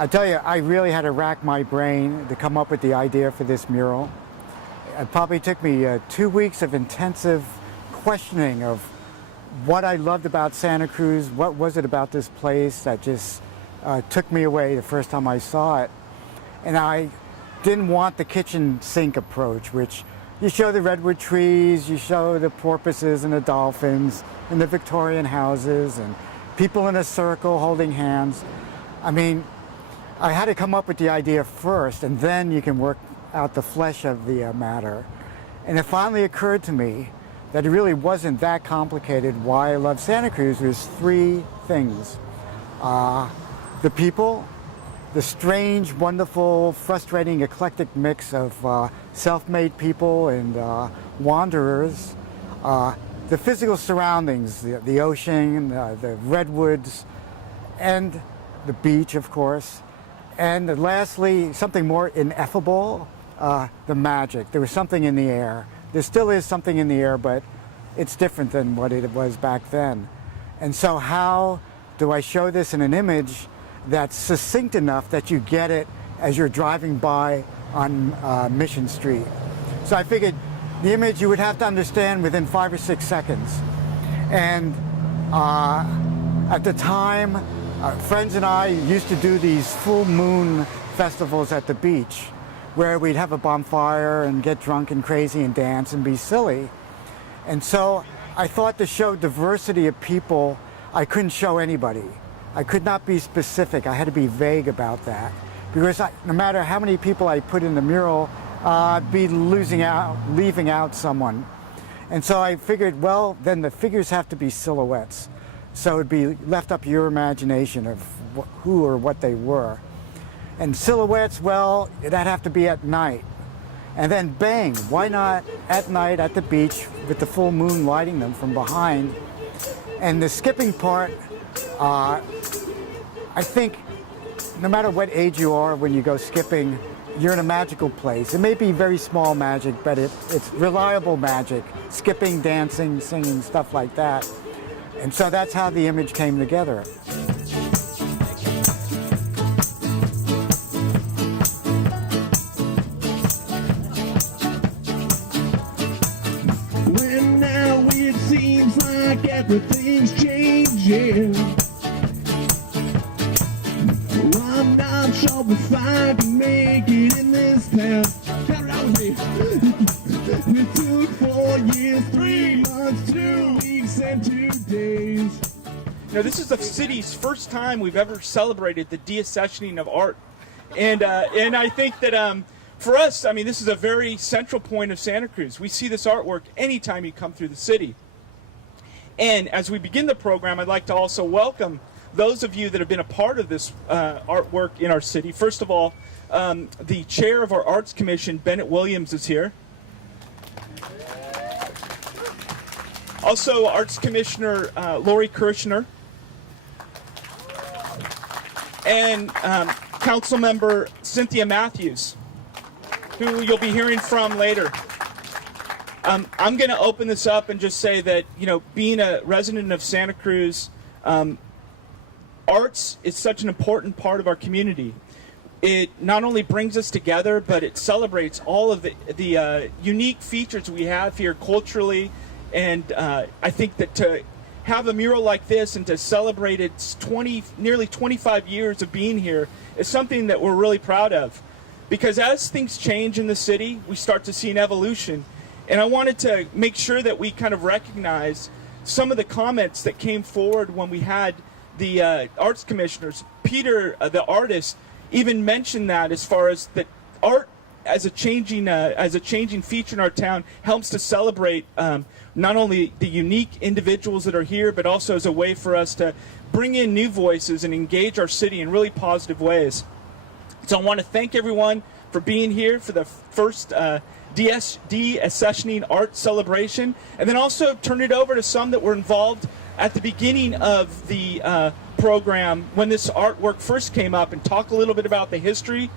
I tell you, I really had to rack my brain to come up with the idea for this mural. It probably took me 2 weeks of intensive questioning of what I loved about Santa Cruz, what was it about this place that just took me away the first time I saw it. And I didn't want the kitchen sink approach, which you show the redwood trees, you show the porpoises and the dolphins and the Victorian houses and people in a circle holding hands. I mean, I had to come up with the idea first, and then you can work out the flesh of the matter. And it finally occurred to me that it really wasn't that complicated. Why I love Santa Cruz was 3 things. The people, the strange, wonderful, frustrating, eclectic mix of self-made people and wanderers, the physical surroundings, the ocean, the redwoods, and the beach, of course, and lastly, something more ineffable, the magic. There was something in the air. There still is something in the air, but it's different than what it was back then. And so how do I show this in an image that's succinct enough that you get it as you're driving by on Mission Street? So I figured the image you would have to understand within 5 or 6 seconds. And at the time, friends and I used to do these full moon festivals at the beach where we'd have a bonfire and get drunk and crazy and dance and be silly. And so I thought to show diversity of people, I couldn't show anybody. I could not be specific. I had to be vague about that. Because no matter how many people I put in the mural, I'd be leaving out someone. And so I figured, well, then the figures have to be silhouettes. So it'd be left up to your imagination of who or what they were. And silhouettes, well, that'd have to be at night. And then bang, why not at night at the beach with the full moon lighting them from behind? And the skipping part, I think no matter what age you are when you go skipping, you're in a magical place. It may be very small magic, but it's reliable magic. Skipping, dancing, singing, stuff like that. And so that's how the image came together. When now it seems like everything's changing, I'm not sure if I can make it in this town. Count it out with me. It took 4 years, 3 months, 2 weeks, and 2 days. Now, this is the city's first time we've ever celebrated the deaccessioning of art. And I think that for us, I mean, this is a very central point of Santa Cruz. We see this artwork anytime you come through the city. And as we begin the program, I'd like to also welcome those of you that have been a part of this artwork in our city. First of all, the chair of our Arts Commission, Bennett Williams, is here. Also, Arts Commissioner Lori Kirshner. And Council Member Cynthia Matthews, who you'll be hearing from later. I'm going to open this up and just say that, you know, being a resident of Santa Cruz, arts is such an important part of our community. It not only brings us together, but it celebrates all of the unique features we have here culturally. And I think that to have a mural like this and to celebrate its nearly 25 years of being here is something that we're really proud of. Because as things change in the city, we start to see an evolution. And I wanted to make sure that we kind of recognize some of the comments that came forward when we had the arts commissioners. Peter, the artist, even mentioned that as far as that art as a changing feature in our town helps to celebrate not only the unique individuals that are here, but also as a way for us to bring in new voices and engage our city in really positive ways. So I want to thank everyone for being here for the first deaccessioning art celebration, and then also turn it over to some that were involved at the beginning of the program when this artwork first came up, and talk a little bit about the history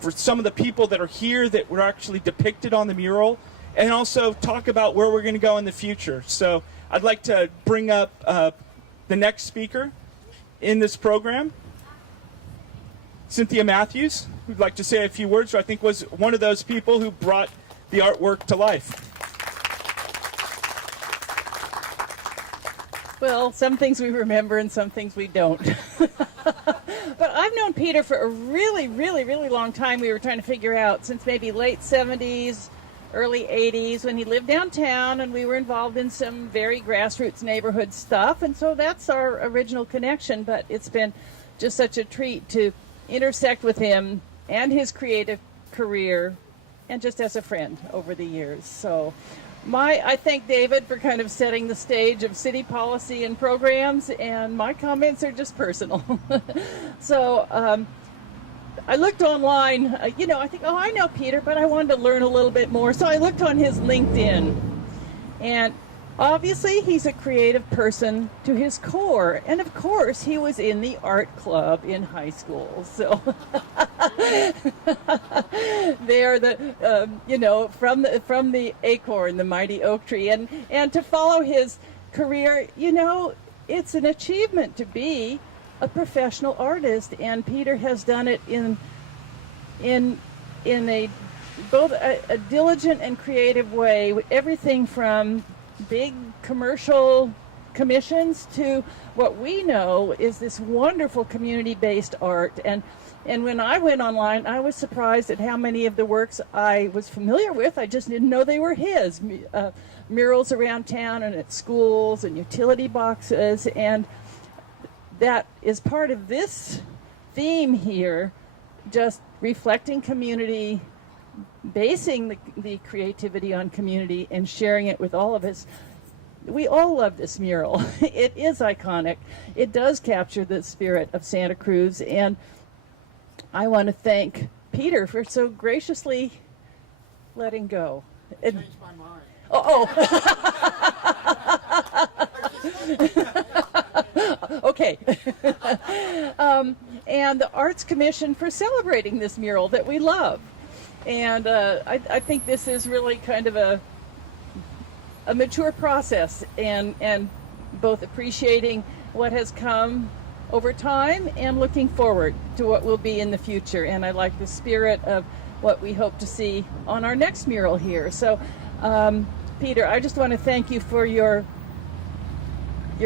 for some of the people that are here that were actually depicted on the mural, and also talk about where we're going to go in the future. So I'd like to bring up the next speaker in this program. Cynthia Matthews, who'd like to say a few words, who I think was one of those people who brought the artwork to life. Well, some things we remember and some things we don't. But I've known Peter for a really, really, really long time. We were trying to figure out since maybe late 70s, early 80s, when he lived downtown, and we were involved in some very grassroots neighborhood stuff. And so that's our original connection. But it's been just such a treat to intersect with him and his creative career and just as a friend over the years. So I thank David for kind of setting the stage of city policy and programs, and my comments are just personal. So I looked online, I think, I know Peter, but I wanted to learn a little bit more. So I looked on his LinkedIn, and obviously he's a creative person to his core. And of course, he was in the art club in high school. So they're from the acorn, the mighty oak tree. And to follow his career, it's an achievement to be a professional artist. And Peter has done it in both a diligent and creative way, with everything from big commercial commissions to what we know is this wonderful community-based art. And when I went online, I was surprised at how many of the works I was familiar with. I just didn't know they were his. Murals around town and at schools and utility boxes. And that is part of this theme here, just reflecting community, basing the creativity on community and sharing it with all of us. We all love this mural. It is iconic. It does capture the spirit of Santa Cruz, and I want to thank Peter for so graciously letting go. Changed my mind. Okay. And the Arts Commission for celebrating this mural that we love. And I think this is really kind of a mature process, and both appreciating what has come over time and looking forward to what will be in the future. And I like the spirit of what we hope to see on our next mural here. So, Peter, I just want to thank you for your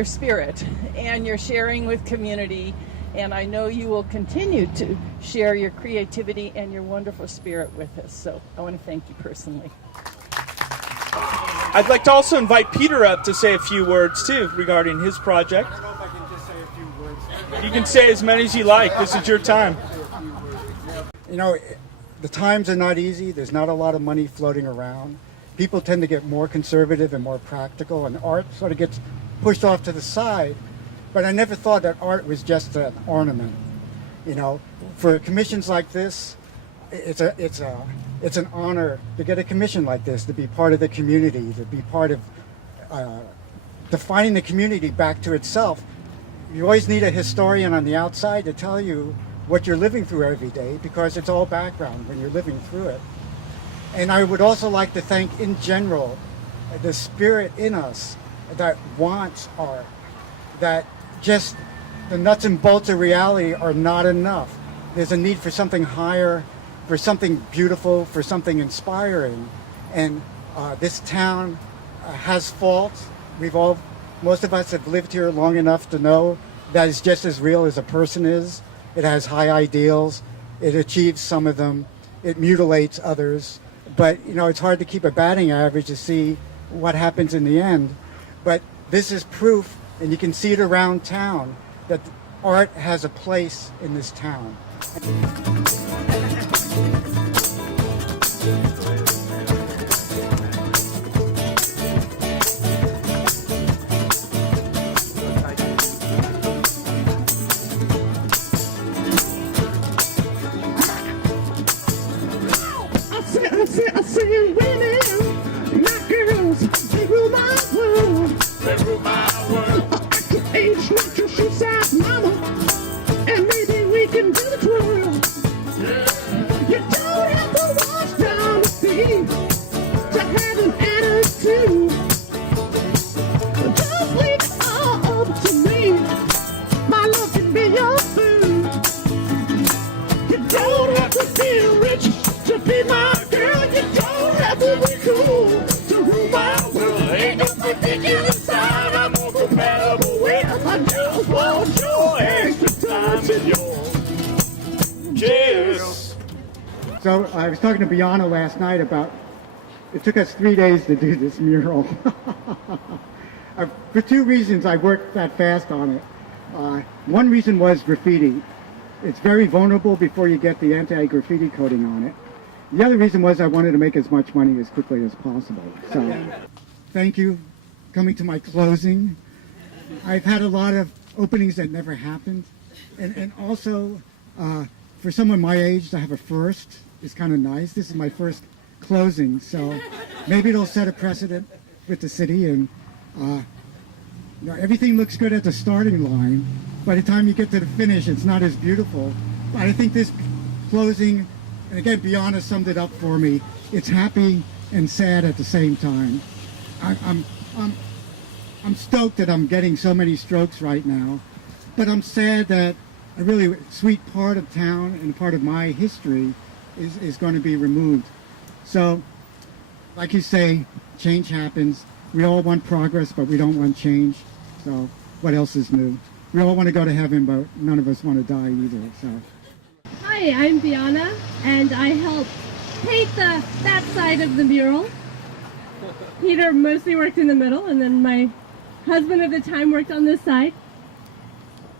spirit and your sharing with community. And I know you will continue to share your creativity and your wonderful spirit with us. So I want to thank you personally. I'd like to also invite Peter up to say a few words, too, regarding his project. I don't know if I can just say a few words. You can say as many as you like. This is your time. The times are not easy. There's not a lot of money floating around. People tend to get more conservative and more practical, and art sort of gets pushed off to the side. But I never thought that art was just an ornament. For commissions like this, it's an honor to get a commission like this, to be part of the community, to be part of defining the community back to itself. You always need a historian on the outside to tell you what you're living through every day, because it's all background when you're living through it. And I would also like to thank, in general, the spirit in us that wants art, that just the nuts and bolts of reality are not enough. There's a need for something higher, for something beautiful, for something inspiring. And this town has faults. Most of us have lived here long enough to know that it's just as real as a person is. It has high ideals. It achieves some of them. It mutilates others. But, it's hard to keep a batting average to see what happens in the end. But this is proof, and you can see it around town, that art has a place in this town. I see women, not girls, they rule my world. They rule my world. At your age, not your shoe size, mama, and maybe we can do the twirl. Yeah. You don't have to wash down the feet to have an attitude. Just leave it all up to me. My love can be your food. ridiculous time. I'm more compatible with. I just want your extra time and yours. Cheers. So I was talking to Biana last night about, it took us 3 days to do this mural. For two reasons I worked that fast on it. One reason was graffiti. It's very vulnerable before you get the anti-graffiti coating on it. The other reason was I wanted to make as much money as quickly as possible. So thank you for coming to my closing. I've had a lot of openings that never happened. And also, for someone my age to have a first is kind of nice. This is my first closing, so maybe it'll set a precedent with the city. And everything looks good at the starting line. By the time you get to the finish, it's not as beautiful. But I think this closing, and again, Biana summed it up for me. It's happy and sad at the same time. I'm stoked that I'm getting so many strokes right now, but I'm sad that a really sweet part of town and part of my history is going to be removed. So, like you say, change happens. We all want progress, but we don't want change. So, what else is new? We all want to go to heaven, but none of us want to die either. So. Hi, I'm Biana, and I helped paint that side of the mural. Peter mostly worked in the middle, and then my husband at the time worked on this side.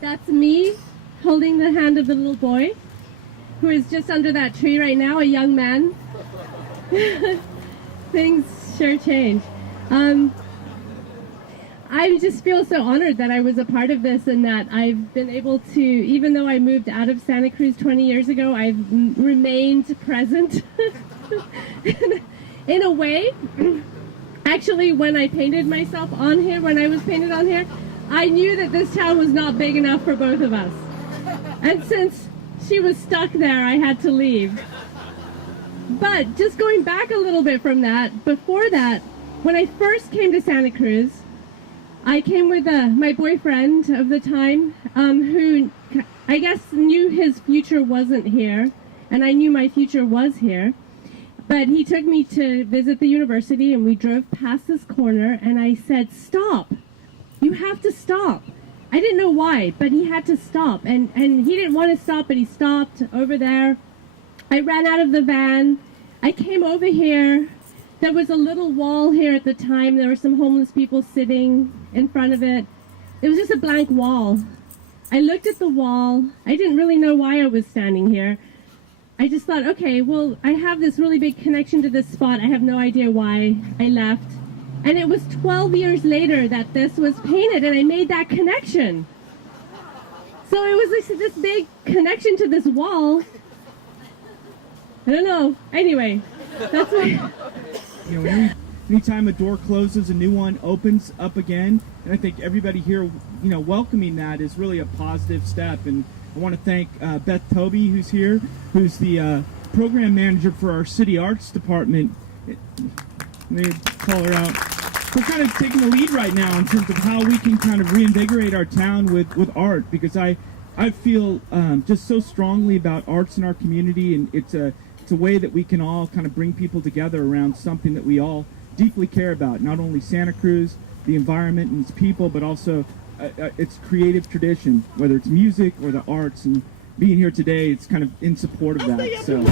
That's me holding the hand of the little boy, who is just under that tree right now, a young man. Things sure change. I just feel so honored that I was a part of this and that I've been able to, even though I moved out of Santa Cruz 20 years ago, I've remained present in a way. Actually, when I painted myself on here, when I was painted on here, I knew that this town was not big enough for both of us. And since she was stuck there, I had to leave. But just going back a little bit from that, before that, when I first came to Santa Cruz, I came with my boyfriend of the time, who I guess knew his future wasn't here, and I knew my future was here. But he took me to visit the university, and we drove past this corner, and I said, "Stop! You have to stop." I didn't know why, but he had to stop, and he didn't want to stop, but he stopped over there. I ran out of the van. I came over here. There was a little wall here at the time. There were some homeless people sitting in front of it. It was just a blank wall. I looked at the wall. I didn't really know why I was standing here. I just thought, okay, well, I have this really big connection to this spot. I have no idea why I left. And it was 12 years later that this was painted, and I made that connection. So it was this big connection to this wall. I don't know. Anyway, that's why. You know, anytime a door closes, a new one opens up again, and I think everybody here, welcoming that is really a positive step. And I want to thank Beth Toby, who's here, who's the program manager for our city arts department. Let me call her out. We're kind of taking the lead right now in terms of how we can kind of reinvigorate our town with art, because I feel just so strongly about arts in our community, and it's a way that we can all kind of bring people together around something that we all deeply care about, not only Santa Cruz, the environment and its people, but also its creative tradition, whether it's music or the arts. And being here today, it's kind of in support of that. So.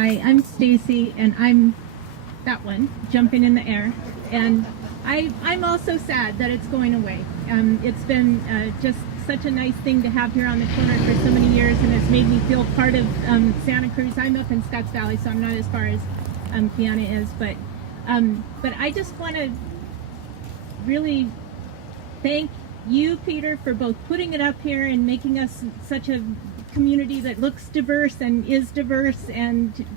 Hi, I'm Stacy, and I'm that one, jumping in the air. And I'm also sad that it's going away. It's been just such a nice thing to have here on the corner for so many years, and it's made me feel part of Santa Cruz. I'm up in Scotts Valley, so I'm not as far as Kiana is, but I just want to really thank you, Peter, for both putting it up here and making us such a community that looks diverse and is diverse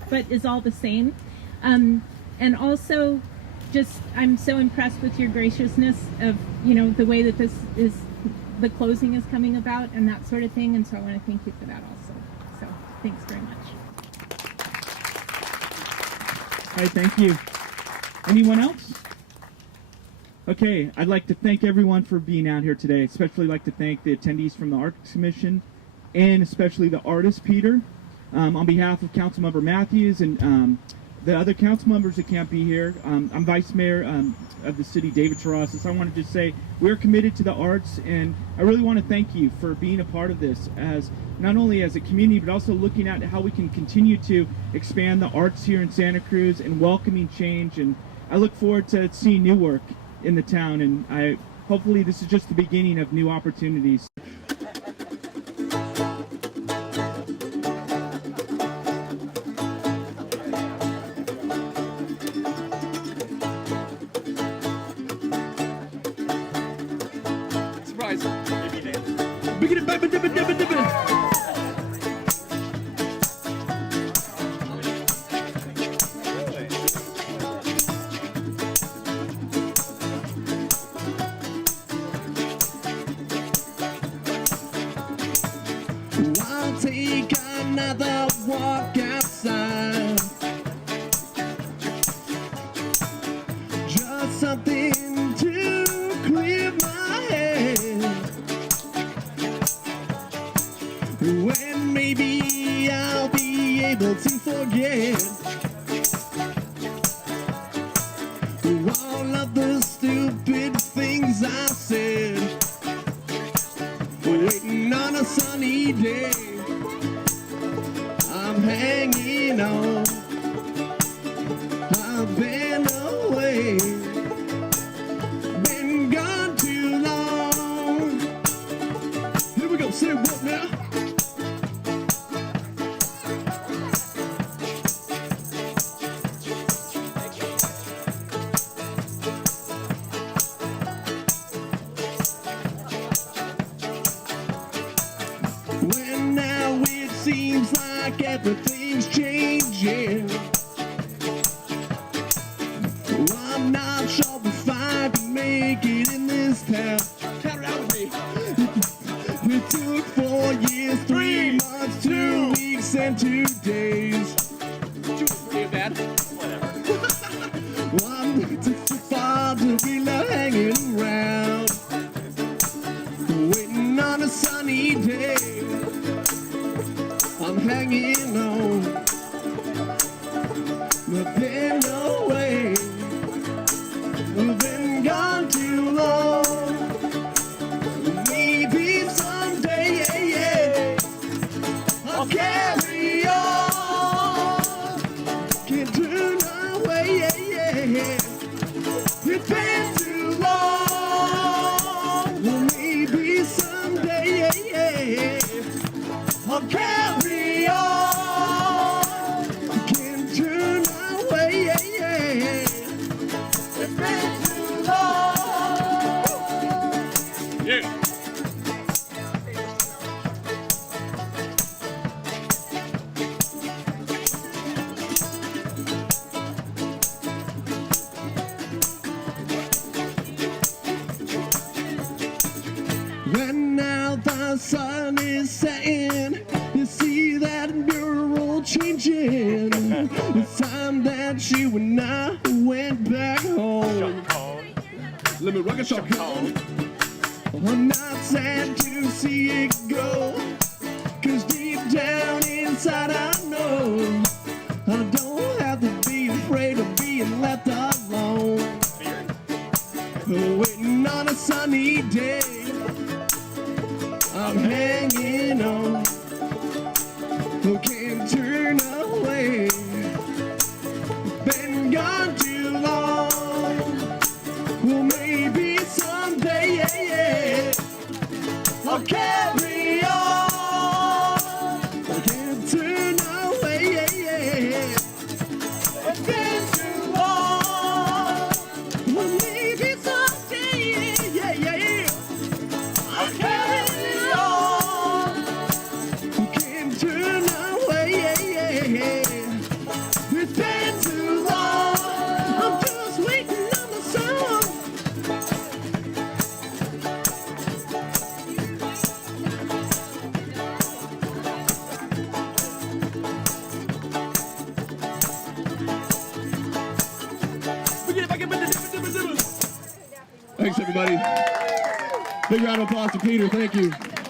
but is all the same. And also, just I'm so impressed with your graciousness of the way that the closing is coming about and that sort of thing. And so I want to thank you for that also. So thanks very much. All right, thank you. Anyone else? Okay, I'd like to thank everyone for being out here today. Especially like to thank the attendees from the Arts Commission, and especially the artist, Peter. On behalf of Councilmember Matthews and the other council members that can't be here, I'm Vice Mayor of the city, David Terrasas. I want to just say we're committed to the arts, and I really want to thank you for being a part of this, as not only as a community, but also looking at how we can continue to expand the arts here in Santa Cruz and welcoming change. And I look forward to seeing new work in the town, and hopefully this is just the beginning of new opportunities. I'll take another walk outside. Just something to clear my head. When maybe I'll be able to forget all of the stupid things I said. Waiting on a sunny day, I'm hanging on. I've been away, been gone too long. Here we go, say what now? When now it seems like everything's changing. Well, I'm not sure if I can make it in this town. Count it out with me. It took 4 years, 3 months, 2 weeks, and 2 days. 2 is pretty bad. Whatever. Well, I'm too far to be left hanging around, waiting on a sunny day. I'm hanging on. I've been away. We've been gone too long. Maybe someday, I'll carry on. Can't turn away, It's been too long. Well, maybe someday, I'll carry on. Can't turn away. It's been too long. Yeah. When now the sun is setting, you see that mural changing. It's time that you and I went back home. Let me rock a shotgun. I'm not sad to see it go, 'cause deep down inside I know I don't have to be afraid of being left alone. Waiting on a sunny day, I'm hanging on. Can't turn away. everybody. Big round of applause to Peter. Thank you.